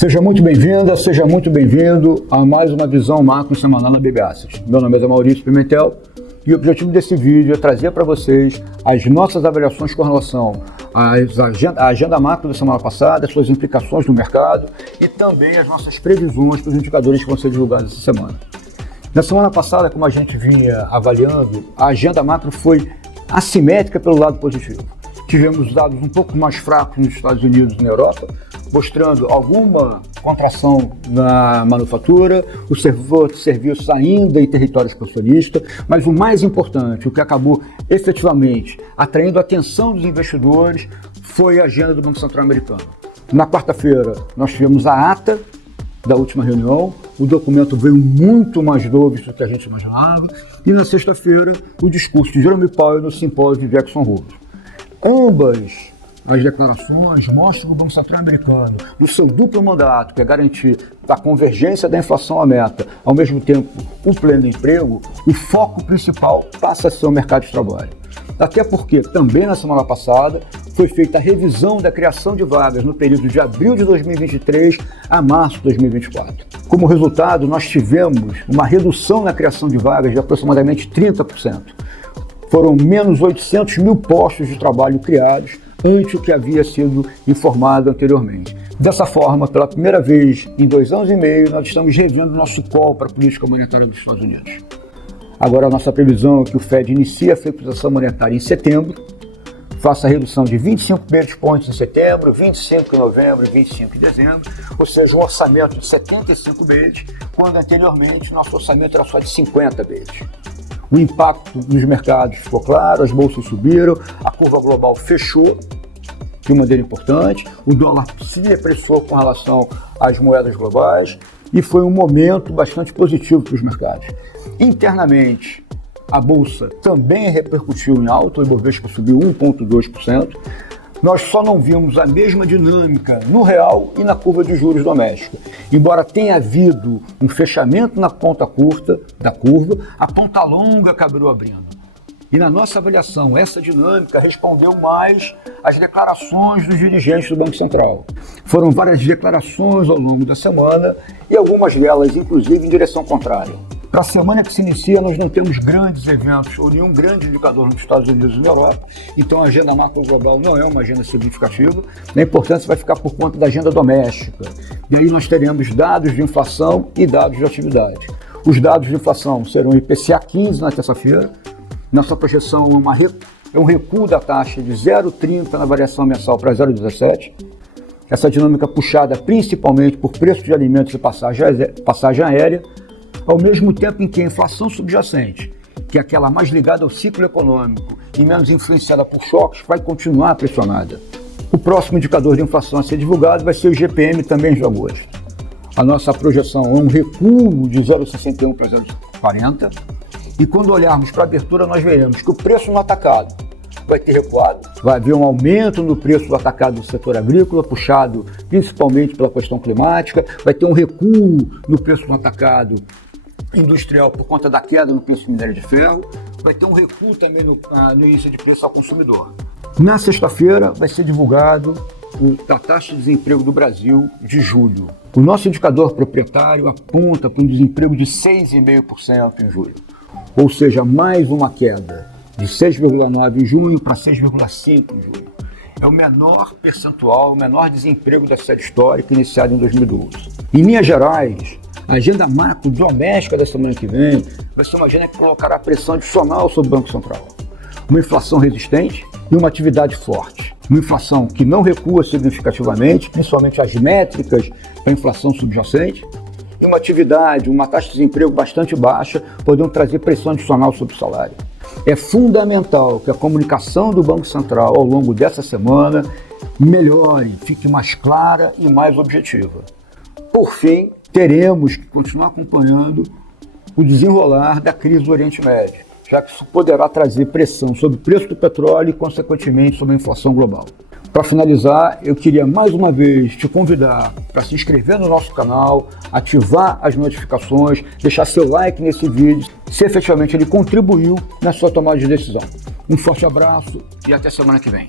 Seja muito bem-vinda, seja muito bem-vindo a mais uma visão macro semanal na BB Asset. Meu nome é Maurício Pimentel e o objetivo desse vídeo é trazer para vocês as nossas avaliações com relação à agenda macro da semana passada, as suas implicações no mercado e também as nossas previsões para os indicadores que vão ser divulgados essa semana. Na semana passada, como a gente vinha avaliando, a agenda macro foi assimétrica pelo lado positivo. Tivemos dados um pouco mais fracos nos Estados Unidos e na Europa, mostrando alguma contração na manufatura, o setor de serviços ainda em território expansionista, mas o mais importante, o que acabou efetivamente atraindo a atenção dos investidores, foi a agenda do Banco Central americano. Na quarta-feira, nós tivemos a ata da última reunião, o documento veio muito mais dovido do que a gente imaginava, e na sexta-feira, o discurso de Jerome Powell no simpósio de Jackson Hole. Ambas as declarações mostram que o Banco Central americano, no seu duplo mandato, que é garantir a convergência da inflação à meta, ao mesmo tempo o pleno emprego, o foco principal passa a ser o mercado de trabalho. Até porque, também na semana passada, foi feita a revisão da criação de vagas no período de abril de 2023 a março de 2024. Como resultado, nós tivemos uma redução na criação de vagas de aproximadamente 30%. Foram menos 800 mil postos de trabalho criados ante o que havia sido informado anteriormente. Dessa forma, pela primeira vez em 2 anos e meio, nós estamos revendo nosso call para a política monetária dos Estados Unidos. Agora, a nossa previsão é que o Fed inicie a flexibilização monetária em setembro, faça a redução de 25 basis points em setembro, 25 em novembro e 25 em dezembro, ou seja, um orçamento de 75 basis, quando anteriormente nosso orçamento era só de 50 basis. O impacto nos mercados ficou claro, as bolsas subiram, a curva global fechou de maneira importante, o dólar se depreciou com relação às moedas globais e foi um momento bastante positivo para os mercados. Internamente, a bolsa também repercutiu em alta, o Ibovespa subiu 1,2%. Nós só não vimos a mesma dinâmica no real e na curva de juros doméstica. Embora tenha havido um fechamento na ponta curta da curva, a ponta longa acabou abrindo. E na nossa avaliação, essa dinâmica respondeu mais às declarações dos dirigentes do Banco Central. Foram várias declarações ao longo da semana e algumas delas, inclusive, em direção contrária. Para a semana que se inicia, nós não temos grandes eventos ou nenhum grande indicador nos Estados Unidos e na Europa, então a agenda macro global não é uma agenda significativa, a importância vai ficar por conta da agenda doméstica. E aí nós teremos dados de inflação e dados de atividade. Os dados de inflação serão IPCA 15 na terça-feira, nossa projeção é um recuo da taxa de 0,30 na variação mensal para 0,17, essa dinâmica puxada principalmente por preço de alimentos e passagem aérea, ao mesmo tempo em que a inflação subjacente, que é aquela mais ligada ao ciclo econômico e menos influenciada por choques, vai continuar pressionada. O próximo indicador de inflação a ser divulgado vai ser o GPM também de agosto. A nossa projeção é um recuo de 0,61 para 0,40 e quando olharmos para a abertura nós veremos que o preço no atacado vai ter recuado, vai haver um aumento no preço do atacado do setor agrícola, puxado principalmente pela questão climática, vai ter um recuo no preço do atacado industrial por conta da queda no preço do minério de ferro, vai ter um recuo também no índice de preço ao consumidor. Na sexta-feira vai ser divulgado a taxa de desemprego do Brasil de julho. O nosso indicador proprietário aponta para um desemprego de 6,5% em julho, ou seja, mais uma queda de 6,9% em junho para 6,5% em julho. É o menor percentual, o menor desemprego da série histórica iniciada em 2012. Em linhas gerais, a agenda macro doméstica da semana que vem vai ser uma agenda que colocará pressão adicional sobre o Banco Central. Uma inflação resistente e uma atividade forte. Uma inflação que não recua significativamente, principalmente as métricas para a inflação subjacente, e uma atividade, uma taxa de desemprego bastante baixa, podendo trazer pressão adicional sobre o salário. É fundamental que a comunicação do Banco Central ao longo dessa semana melhore, fique mais clara e mais objetiva. Por fim, teremos que continuar acompanhando o desenrolar da crise do Oriente Médio, já que isso poderá trazer pressão sobre o preço do petróleo e, consequentemente, sobre a inflação global. Para finalizar, eu queria mais uma vez te convidar para se inscrever no nosso canal, ativar as notificações, deixar seu like nesse vídeo, se efetivamente ele contribuiu na sua tomada de decisão. Um forte abraço e até semana que vem.